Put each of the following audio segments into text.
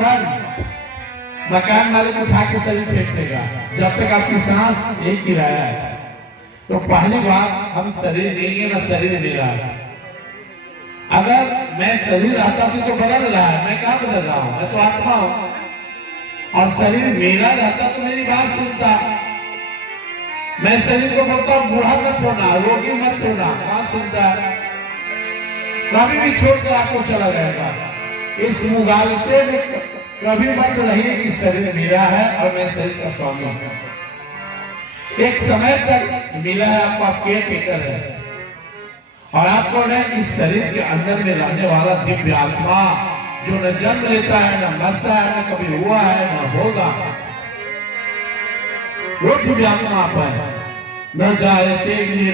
बंद, मकान मालिक उठा के शरीर फेंक देगा जब तक आपकी सांस एक गिराया है। तो पहली बात, हम शरीर नहीं है, ना शरीर दे रहा है। अगर मैं शरीर रहता तो बदल रहा है, मैं कहाँ बदल रहा हूं, मैं तो आत्मा हूं। और शरीर मेरा रहता तो मेरी बात सुनता। मैं शरीर को बोलता हूं बूढ़ा मत होना, रोगी मत होना, कहाँ सुनता है, कभी भी छोड़कर आपको चला जाएगा। इस मुगालते में कभी मत रहिए कि शरीर मेरा है और मैं शरीर का स्वामी हूं। एक समय तक मिला है आपको, आप केयर टेकर है, और आपको न इस शरीर के अंदर में रहने वाला दिव्य आत्मा जो न जन्म लेता है, न मरता है, न कभी हुआ है, न होगा, वो दिव्य आत्मा आप है। न जाए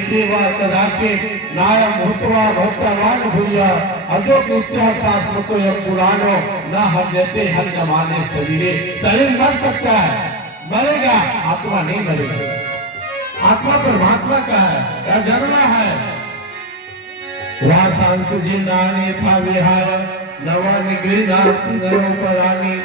तेवा कदाचे नायम भूतवा भक्तवान भूया अजो कृत्य शाश्वतो यम पुरानो न हजते हर जमाने शरीरे। शरीर मर सकता है, मरेगा, आत्मा नहीं मरेगी। आत्मा परमात्मा का है, क्या जन्मा है। वासांस जीर्णानि था विहाय नवा निगृह्णाति नरो पराणि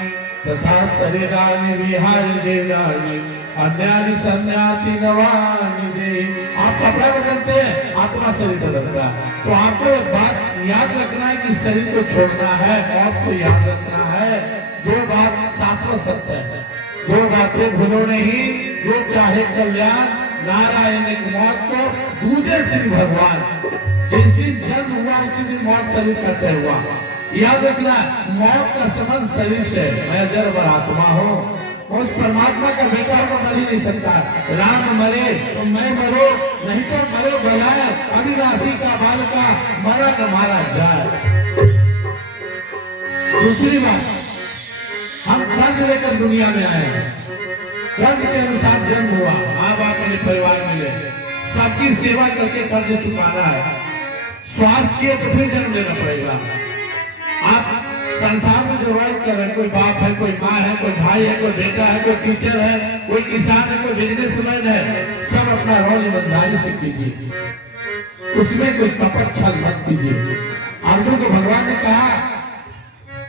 तथा शरीरानि विहाय जीर्णानि अन्यानि संन्याति नवानि दे। आप कपड़ा बदलते हैं, आत्मा शरीर बदलता है। तो आपको एक बात याद रखना है कि शरीर को छोड़ना है, मौत को याद रखना है। दो बात शाश्वत सत्य है, दो बातें भूलो नहीं, जो चाहे कल्याण नारायण एक मौत को दूजे श्री भगवान। जिस दिन जन्म हुआ उसी दिन मौत शरीर का तय हुआ। याद रखना, मौत का संबंध शरीर से। मैं जड़ पर आत्मा हूँ, उस परमात्मा का बेटा हो मर ही नहीं सकता। राम मरे तो मैं मरो, नहीं तो मरे बलाय अविनाशी का बाल का मरा न मारा जाए। दूसरी बात, हम कर्म लेकर दुनिया में आए हैं, कर्म के अनुसार जन्म हुआ, माँ बाप मेरे परिवार मिले, सबकी सेवा करके कर्ज चुकाना है। स्वार्थ किए तो फिर जन्म लेना पड़ेगा। आप संसार में जो रोल कर रहे हैं, कोई बाप है, कोई माँ है, कोई भाई है, कोई बेटा है, कोई टीचर है, कोई किसान है, कोई बिजनेसमैन है, सब अपना रोल ईमानदारी से कीजिए, उसमें कोई कपट छल मत कीजिए। अर्जुन को भगवान ने कहा,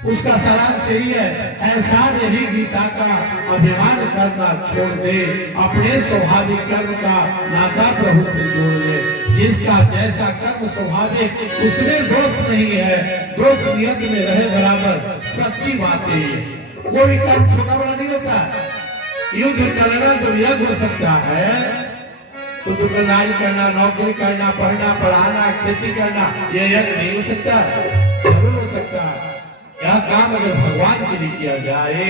उसका सारांश यही है, ऐसा यही गीता का अभिमान करना छोड़ दे, अपने स्वाभाविक कर्म का नाता प्रभु से जोड़ ले। जिसका जैसा कर्म स्वाभाविक, उसमें दोष नहीं है, दोष नियत में रहे बराबर। सच्ची बात है, कोई कर्म छोटा बड़ा नहीं होता। युद्ध करना जो यज्ञ हो सकता है, तो दुकानदारी करना, नौकरी करना, पढ़ना पढ़ाना, खेती करना, यह यज्ञ नहीं हो सकता। जरूर हो सकता है, यह काम अगर भगवान के लिए किया जाए।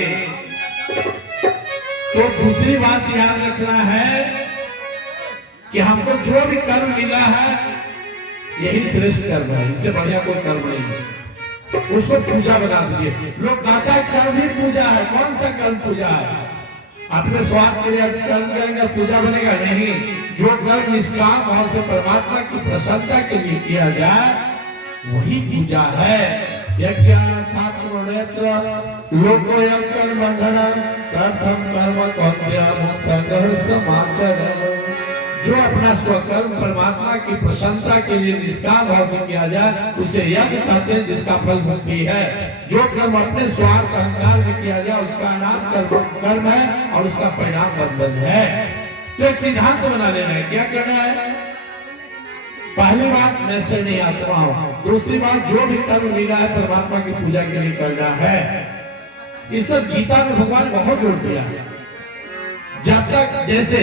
तो दूसरी बात याद रखना है कि हमको जो भी कर्म मिला है यही श्रेष्ठ कर्म है, इससे बढ़िया कोई कर्म नहीं है। उसको पूजा बना दीजिए। लोग कहता है कर्म ही पूजा है, कौन सा कर्म पूजा है। अपने स्वार्थ के लिए कर्म करेंगे पूजा बनेगा नहीं। जो कर्म निष्काम भाव से परमात्मा की प्रसन्नता के लिए किया जाए वही पूजा है। यज्ञ लोकोयम कर्म तर्थम कर्म कौन्त्या मुत्संगः समाचर। जो अपना स्वकर्म परमात्मा की प्रसन्नता के लिए निष्काम भाव से किया जाए उसे यज्ञ कहते हैं, जिसका फल भक्ति है। जो कर्म अपने स्वार्थ अहंकार में किया जाए उसका नाम कर्म है और उसका परिणाम बंधन है। तो एक सिद्धांत बना लेना है, क्या करना है। पहली बात, मैं से नहीं आत्मा हूं। दूसरी बात, जो भी कर्म मिला है परमात्मा की पूजा के लिए करना है। इस गीता में भगवान बहुत जोर दिया। जब तक जैसे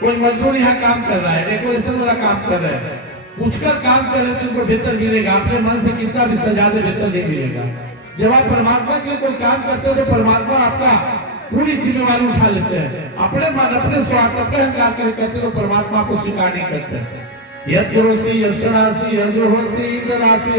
कोई मजदूर यहाँ काम कर रहा है, डेकोरेशन वाला काम कर रहा है, पूछकर काम कर रहे तो उनको बेहतर मिलेगा। अपने मन से कितना भी सजा दे बेहतर नहीं मिलेगा। जब आप परमात्मा के लिए कोई काम करते हो तो परमात्मा आपका पूरी जिम्मेवारी उठा लेते हैं। अपने मन, अपने स्वार्थ, अपने अहंकार के लिए करते तो परमात्मा आपको स्वीकार नहीं करते। यद्रोसी यशनासी यद्रोसी इंद्रासी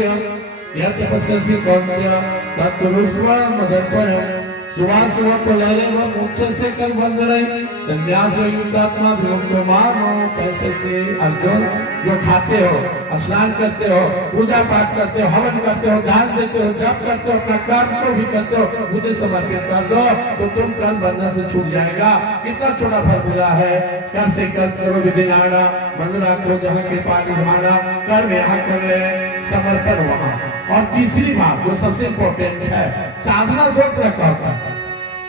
यद्यपस्यसि कौन्त्य तत्कुरुस्व मदर्पणम्। सुबह सुबह को ले ले वो मोक्ष से कर बंधने संन्यास युक्तात्मा विमुक्तो मानो। पैसे से अर्जुन जो खाते हो, स्नान करते हो, पूजा पाठ करते हो, हवन करते हो, दान देते हो, जप करते हो, अपना कर्म को भी करते हो, मुझे समर्पित कर दो तो तुम कर्म बंधन से छूट जाएगा। कितना छोटा फल मिला है। कर्म से कर्म करो विधि नाना, मन रखो जहाँ के पानी भाना। कर्म यहाँ कर रहे हैं, समर्पण वहां। और तीसरी बात जो सबसे इंपॉर्टेंट है, साधना दो तरह का होता है।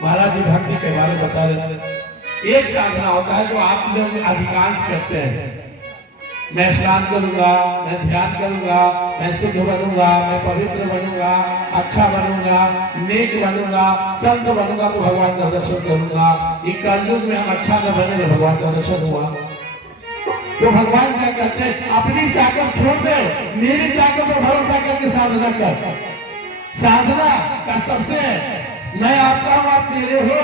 महाराज जी भक्ति के बारे में बता रहे थे। एक साधना होता है जो आप लोग अधिकांश करते हैं, मैं स्नान करूंगा, मैं ध्यान करूंगा, मैं शुद्ध बनूंगा, मैं पवित्र बनूंगा, अच्छा बनूंगा, नेक बनूंगा, संत बनूंगा तो भगवान का दर्शन करूंगा। ये कलयुग में हम अच्छा न बने तो भगवान का दर्शन हुआ। तो भगवान क्या कहते हैं, अपनी ताकत छोड़ दे, मेरी ताकत पर भरोसा करके साधना कर। साधना का सबसे, मैं आपका हूं, आप मेरे हो,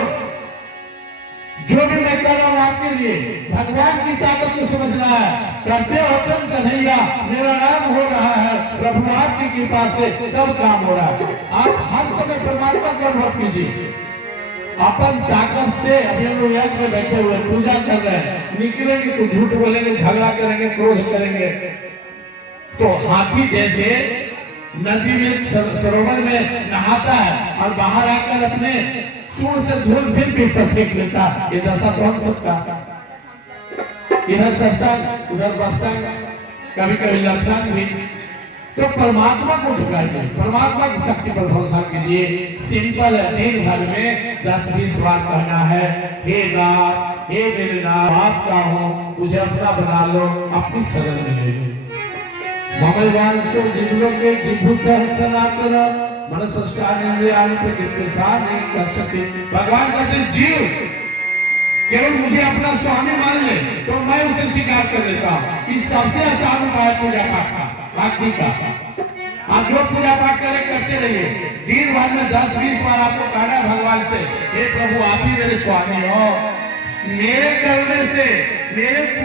जो भी मैं कर रहा हूं आपके लिए, भगवान की ताकत को समझना है। करते हो तुम कन्हैया, मेरा नाम हो रहा है, प्रभु आपकी कृपा से सब काम हो रहा है। आप हर समय परमात्मा का अनुभव कीजिए। अपन ताकत से, अभी हम लोग यज्ञ में बैठे हुए पूजा कर रहे हैं, निकलेंगे तो झूठ बोलेंगे, झगड़ा करेंगे, क्रोध करेंगे। तो हाथी जैसे नदी में, सरोवर में नहाता है और बाहर आकर अपने सूर से धूल फिर पीठ पर फेंक लेता, ये दशा तो हम सबका। इधर सत्संग, उधर बत्संग, कभी कभी लत्संग भी। तो परमात्मा को झुकाइए, परमात्मा की शक्ति पर भरोसा कीजिए। सिंपल है, दिन भर में 10-20 बार कहना है, हे नाथ, हे मेरे नाथ, आपका हूं, मुझे अपना बना लो, अपनी शरण में ले लो। ममैवांशो जिब्लोके जिभुतः सनातन मन संस्कार इंद्रियाणि प्रकृतिसार नहीं कर सकते। भगवान कहते जीव केवल मुझे अपना स्वामी मान ले तो मैं उसे स्वीकार कर लेता हूं। इस सबसे आसान उपाय पूजा पाठ का, भक्ति का। आप जो पूजा पाठ करें करते रहिए। दिन भर में 10-20 बार आपको कहना है भगवान से, हे प्रभु आप ही मेरे स्वामी हो, मेरे करने से, मेरे